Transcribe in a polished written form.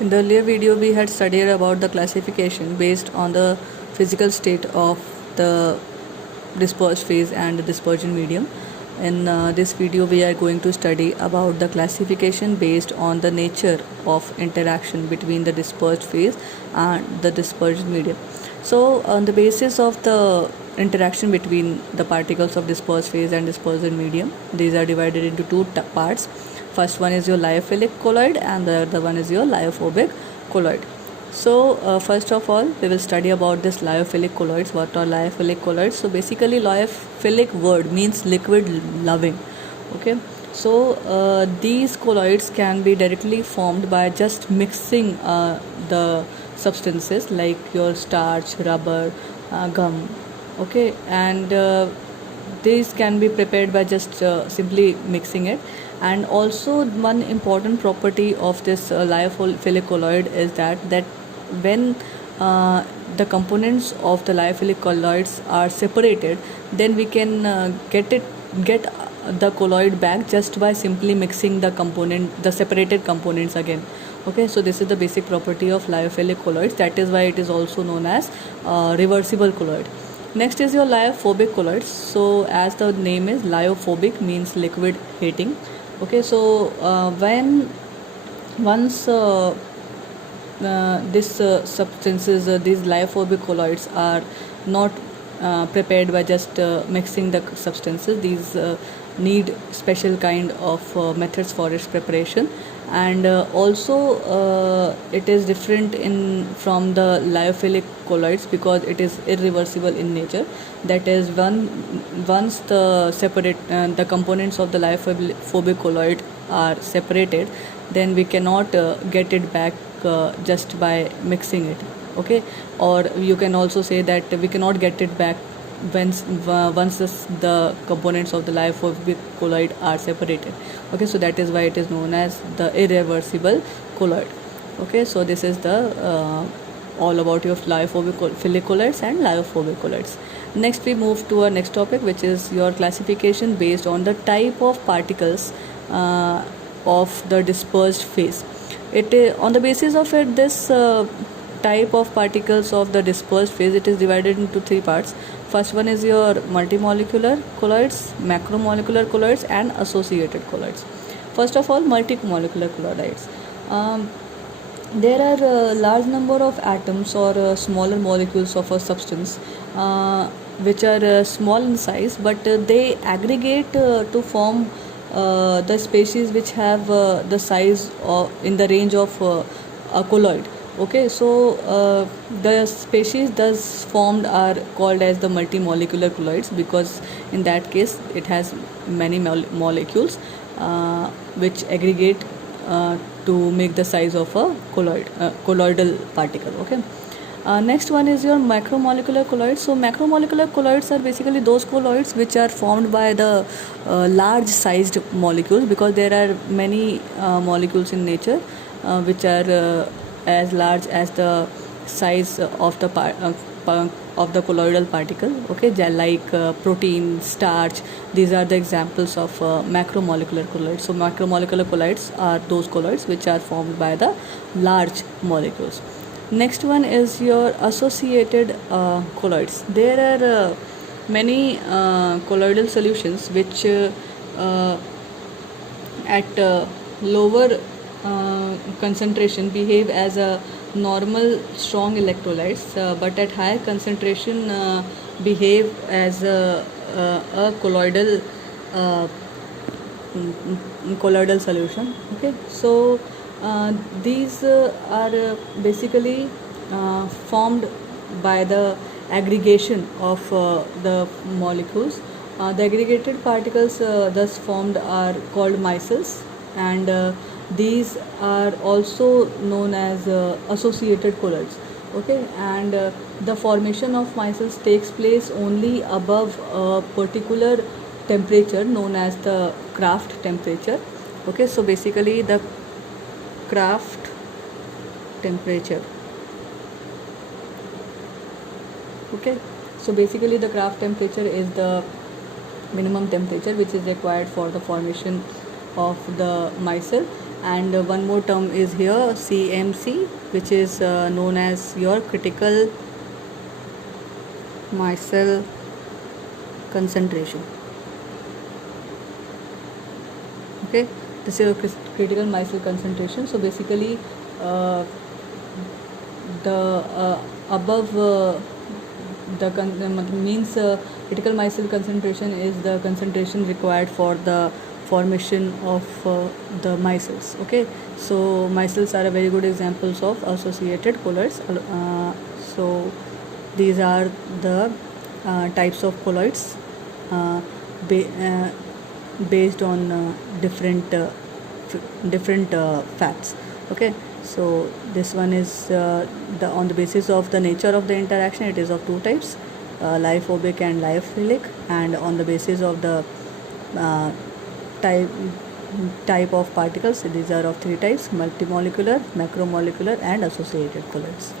In the earlier video, we had studied about the classification based on the physical state of the dispersed phase and the dispersion medium. In this video, we are going to study about the classification based on the nature of interaction between the dispersed phase and the dispersion medium. So, on the basis of the interaction between the particles of dispersed phase and dispersion medium, these are divided into two parts. First one is your lyophilic colloid and the other one is your lyophobic colloid. So first of all, we will study about this lyophilic colloids. What are lyophilic colloids? So basically, lyophilic word means liquid loving. Okay. So these colloids can be directly formed by just mixing the substances like your starch, rubber, gum. Okay, and these can be prepared by just simply mixing it. And also one important property of this lyophilic colloid is that when the components of the lyophilic colloids are separated, then we can get the colloid back just by simply mixing the separated components again. Okay, so this is the basic property of lyophilic colloids. That is why it is also known as reversible colloid. Next is your lyophobic colloids. So as the name is, lyophobic means liquid hating. Okay, so once these lyophobic colloids are not prepared by just mixing the substances, these need special kind of methods for its preparation. And also it is different from the lyophilic colloids because it is irreversible in nature. That is, once the components of the lyophobic colloid are separated, then we cannot get it back just by mixing it. Okay, or you can also say that we cannot get it back once the components of the lyophobic colloid are separated. Okay, so that is why it is known as the irreversible colloid. Okay, so this is the all about your lyophobic colloids and lyophobic colloids. Next we move to our next topic, which is your classification based on the type of particles of the dispersed phase. On the basis of it, this type of particles of the dispersed phase, it is divided into three parts. First one is your multimolecular colloids, macromolecular colloids and associated colloids. First of all, multimolecular colloids. There are a large number of atoms or smaller molecules of a substance which are small in size, but they aggregate to form the species which have the size in the range of a colloid. Okay, so the species thus formed are called as the multimolecular colloids because in that case it has many molecules which aggregate to make the size of a colloidal particle. Okay. Next one is your macromolecular colloids. So macromolecular colloids are basically those colloids which are formed by the large sized molecules, because there are many molecules in nature which are as large as the size of the colloidal particle. Okay, like protein, starch. These are the examples of macromolecular colloids. So macromolecular colloids are those colloids which are formed by the large molecules. Next one is your associated colloids. There are many colloidal solutions which at lower concentration behave as a normal strong electrolytes, but at higher concentration behave as a colloidal solution. Okay, so these are basically formed by the aggregation of the molecules. The aggregated particles thus formed are called micelles, and these are also known as associated colloids. Okay, and the formation of micelles takes place only above a particular temperature known as the Kraft temperature. Okay, so basically the Kraft temperature. Okay, so basically the Kraft temperature is the minimum temperature which is required for the formation of the micelle, And one more term is here, CMC, which is known as your critical micelle concentration. Okay, this is your critical micelle concentration. So basically the above means critical micelle concentration is the concentration required for the formation of the micelles. Okay, so micelles are a very good examples of associated colloids. So these are the types of colloids based on different facts. Okay, so this one is on the basis of the nature of the interaction, it is of two types, lyophilic and lyophilic, and on the basis of the type of particles, these are of three types: multimolecular, macromolecular, and associated colloids.